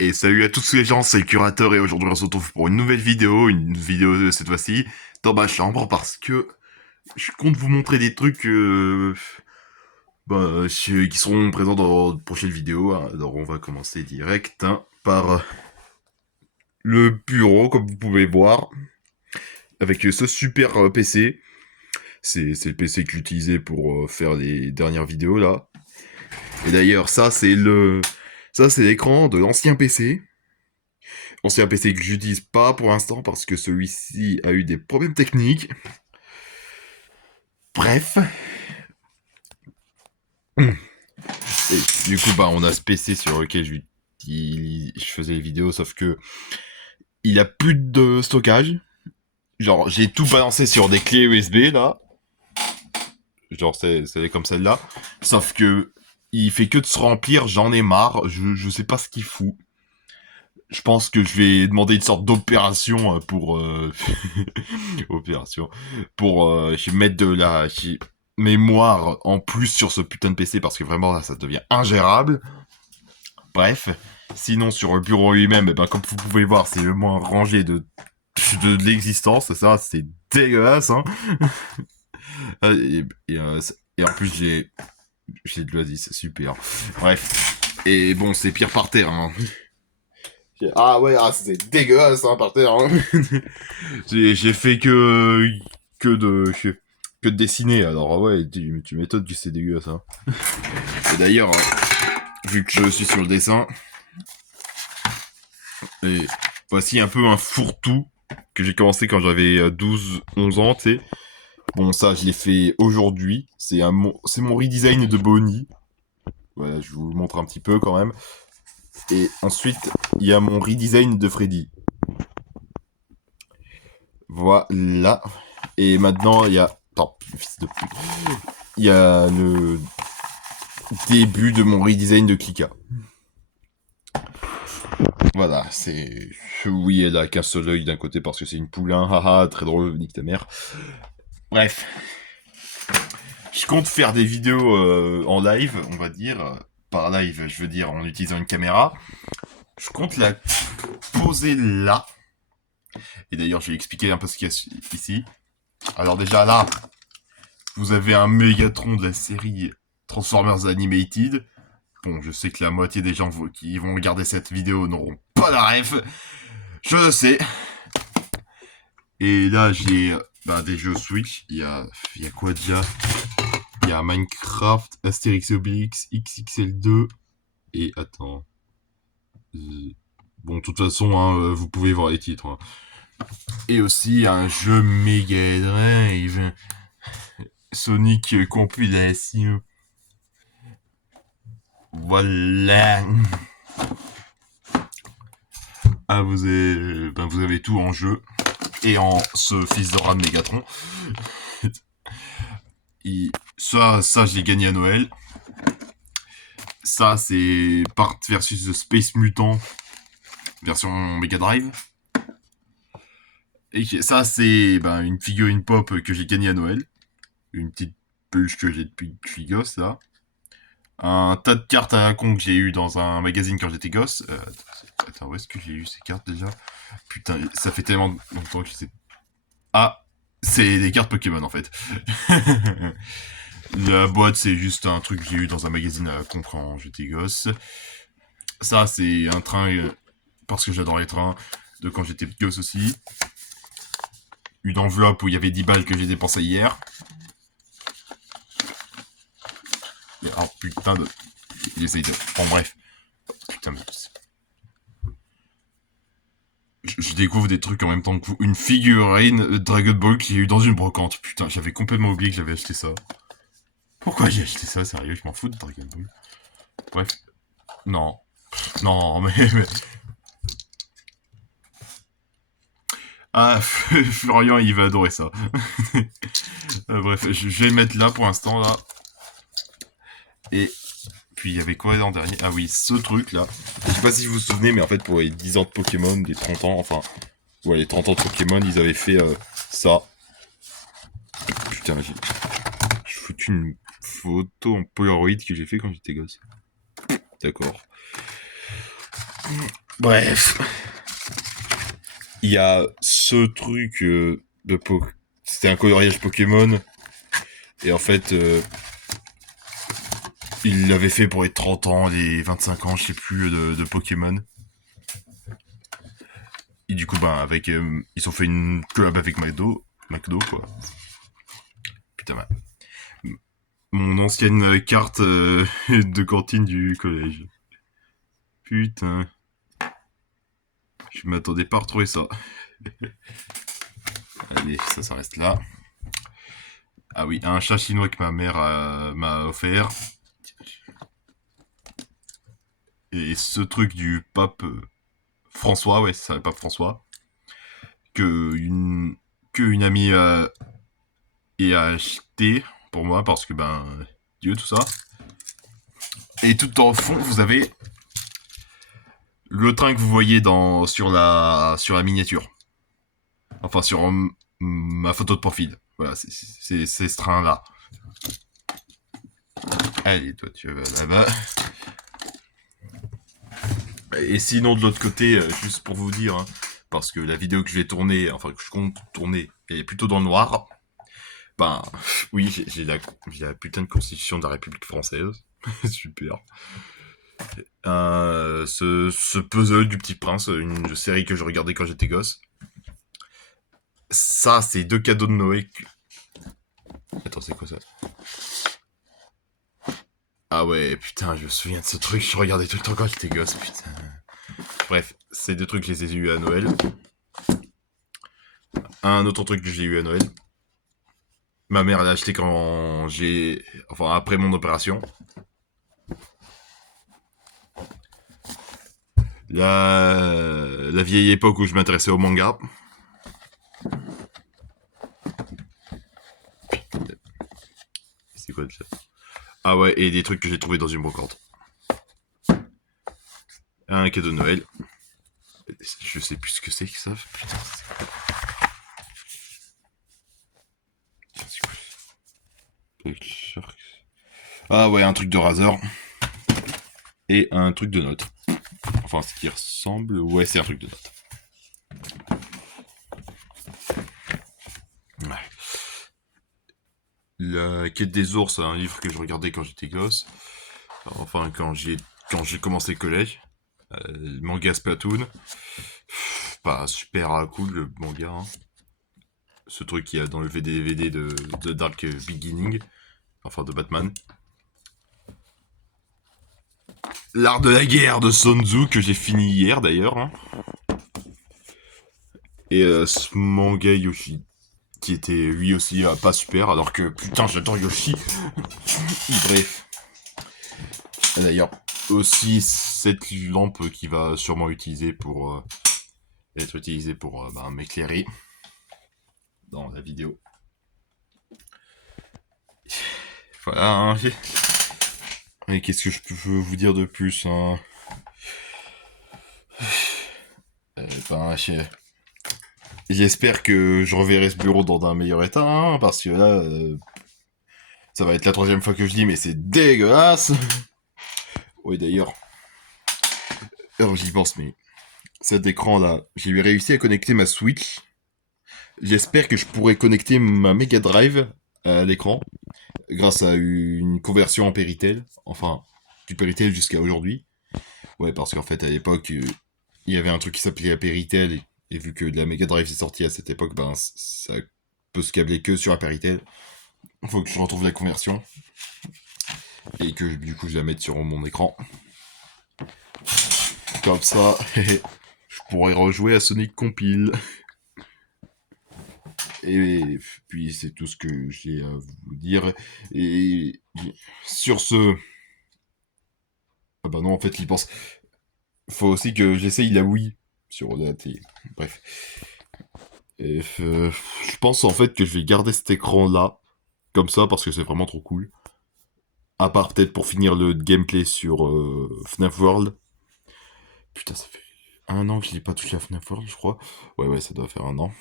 Et salut à tous les gens, c'est le curateur et aujourd'hui on se retrouve pour une vidéo cette fois-ci dans ma chambre parce que je compte vous montrer des trucs qui seront présents dans de prochaines vidéos. Alors on va commencer direct par le bureau comme vous pouvez voir avec ce super PC. C'est le PC que j'utilisais pour faire les dernières vidéos là. Et d'ailleurs ça c'est l'écran de l'ancien PC. Ancien PC que j'utilise pas pour l'instant parce que celui-ci a eu des problèmes techniques. Bref. Et du coup, on a ce PC sur lequel je faisais les vidéos, sauf que il a plus de stockage. Genre, j'ai tout balancé sur des clés USB là. Genre, c'est comme celle-là. Sauf que il fait que de se remplir, j'en ai marre. Je sais pas ce qu'il fout. Je pense que je vais demander une sorte d'opération pour opération pour mettre de la mémoire en plus sur ce putain de PC parce que vraiment là ça devient ingérable. Bref, sinon sur le bureau lui-même, comme vous pouvez voir, c'est le moins rangé de l'existence. Ça, c'est dégueulasse. Hein. Et en plus j'ai de l'oasis, c'est super. Bref, et bon c'est pire par terre. Hein. Ah ouais, c'est dégueulasse hein, par terre. Hein. J'ai fait que de que de dessiner. Alors ouais, tu m'étonnes que c'est dégueulasse. Hein. Et d'ailleurs, vu que je suis sur le dessin, et voici un peu un fourre-tout que j'ai commencé quand j'avais 12-11 ans, tu sais. Bon, ça, je l'ai fait aujourd'hui. C'est mon redesign de Bonnie. Voilà, je vous montre un petit peu quand même. Et ensuite, il y a mon redesign de Freddy. Voilà. Et maintenant, il y a... Attends, fils de pute. Il y a le début de mon redesign de Kika. Voilà, c'est... Oui, elle a qu'un seul œil d'un côté parce que c'est une poulain. Haha, très drôle, nique ta mère. Bref. Je compte faire des vidéos en live, on va dire. Par live, je veux dire en utilisant une caméra. Je compte la poser là. Et d'ailleurs, je vais expliquer un peu ce qu'il y a ici. Alors déjà là, vous avez un Mégatron de la série Transformers Animated. Bon, je sais que la moitié des gens qui vont regarder cette vidéo n'auront pas la ref. Je le sais. Et là, j'ai des jeux Switch. Il y a quoi déjà? Il y a Minecraft, Astérix et Obélix, XXL2. Et attends. Bon, de toute façon, hein, vous pouvez voir les titres. Hein. Et aussi un jeu Mega Drive. Sonic Compilation. Voilà. Ah, vous avez tout en jeu. Et en ce fils de rat de Megatron. Ça, je l'ai gagné à Noël. Ça, c'est Part versus The Space Mutant, version Mega Drive. Et ça, c'est une figurine pop que j'ai gagnée à Noël. Une petite peluche que j'ai depuis que je suis gosse, là. Un tas de cartes à la con que j'ai eu dans un magazine quand j'étais gosse. Attends, où est-ce que j'ai eu ces cartes déjà? Putain, ça fait tellement longtemps que je sais. Ah, c'est des cartes Pokémon en fait. La boîte, c'est juste un truc que j'ai eu dans un magazine à la con quand j'étais gosse. Ça, c'est un train, parce que j'adore les trains, de quand j'étais gosse aussi. Une enveloppe où il y avait 10 balles que j'ai dépensées hier. Et, oh putain de... Il essaye de... Bon bref. Putain mais... Je découvre des trucs en même temps que vous. Une figurine Dragon Ball que j'ai eu dans une brocante. Putain, j'avais complètement oublié que j'avais acheté ça. Pourquoi j'ai acheté ça, sérieux? Je m'en fous de Dragon Ball. Bref. Non. Non, mais... Ah, Florian, il va adorer ça. Bref, je vais le mettre là pour l'instant, là. Et puis, il y avait quoi l'an dernier? Ah oui, ce truc-là. Je sais pas si vous vous souvenez, mais en fait, pour les 10 ans de Pokémon, les 30 ans, enfin... Ouais, les 30 ans de Pokémon, ils avaient fait ça. Putain, j'ai foutu une photo en Polaroid que j'ai fait quand j'étais gosse. D'accord. Bref. Il y a ce truc c'était un coloriage Pokémon. Et en fait, il l'avait fait pour les 30 ans, les 25 ans, je sais plus, de Pokémon. Et du coup, ils ont fait une collab avec McDo, quoi. Putain, mon ancienne carte de cantine du collège. Putain. Je m'attendais pas à retrouver ça. Allez, ça reste là. Ah oui, un chat chinois que ma mère m'a offert. Et ce truc du pape François, ouais, c'est le pape François. Que une amie ait acheté pour moi parce que, Dieu, tout ça. Et tout en fond, vous avez le train que vous voyez sur la miniature. Enfin, sur ma photo de profil. Voilà, c'est ce train-là. Allez, toi, tu vas là-bas. Et sinon, de l'autre côté, juste pour vous dire, hein, parce que la vidéo que je vais tourner, enfin que je compte tourner, elle est plutôt dans le noir. Oui, j'ai la putain de constitution de la République française. Super. Ce puzzle du Petit Prince, une série que je regardais quand j'étais gosse. Ça, c'est 2 cadeaux de Noël. Attends, c'est quoi ça? Ah ouais, putain, je me souviens de ce truc, je regardais tout le temps quand j'étais gosse, putain. Bref, ces 2 trucs, je les ai eus à Noël. Un autre truc que j'ai eu à Noël. Ma mère l'a acheté après mon opération. La vieille époque où je m'intéressais au manga. C'est quoi ça? Ah ouais, et des trucs que j'ai trouvé dans une brocante. Un cadeau de Noël. Je sais plus ce que c'est que ça. Putain, c'est quoi? Ah ouais, un truc de Razer. Et un truc de notes. Enfin, ce qui ressemble... Ouais, c'est un truc de notes. Ouais. La quête des ours, un livre que je regardais quand j'étais gosse. Enfin, quand j'ai commencé le collège. Le manga Splatoon. Pas super cool le manga. Hein. Ce truc qu'il y a dans le DVD de Dark Beginning. Enfin, de Batman. L'art de la guerre de Sun Tzu que j'ai fini hier d'ailleurs. Hein. Et ce manga Yoshi qui était lui aussi pas super alors que putain j'adore Yoshi. Bref. D'ailleurs aussi cette lampe qui va sûrement utiliser pour être utilisée pour m'éclairer dans la vidéo. Voilà. Hein. Et qu'est-ce que je peux vous dire de plus hein J'espère que je reverrai ce bureau dans un meilleur état, hein, parce que là, ça va être la 3e fois que je dis, mais c'est dégueulasse. Oui, d'ailleurs, alors j'y pense, mais cet écran-là, j'ai réussi à connecter ma Switch. J'espère que je pourrai connecter ma Mega Drive à l'écran, grâce à une conversion en Péritel, enfin, du Péritel jusqu'à aujourd'hui. Ouais, parce qu'en fait, à l'époque, il y avait un truc qui s'appelait Péritel, et vu que la Mega Drive est sortie à cette époque, ça peut se câbler que sur un Péritel. Il faut que je retrouve la conversion. Et que du coup je la mette sur mon écran. Comme ça, je pourrais rejouer à Sonic Compile. Et puis c'est tout ce que j'ai à vous dire. Et sur ce... Ah bah non, en fait, il pense... Faut aussi que j'essaye la Wii sur la télé. Bref. Et, je pense en fait que je vais garder cet écran-là. Comme ça, parce que c'est vraiment trop cool. À part peut-être pour finir le gameplay sur FNAF World. Putain, ça fait 1 an que je n'ai pas touché à FNAF World, je crois. Ouais, ça doit faire 1 an.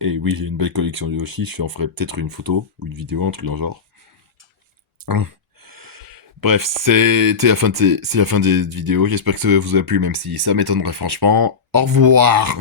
Et oui, j'ai une belle collection de Yoshi, je en ferai peut-être une photo ou une vidéo, un truc dans le genre. Bref, c'est la fin de cette vidéo. J'espère que ça vous a plu, même si ça m'étonnerait franchement. Au revoir!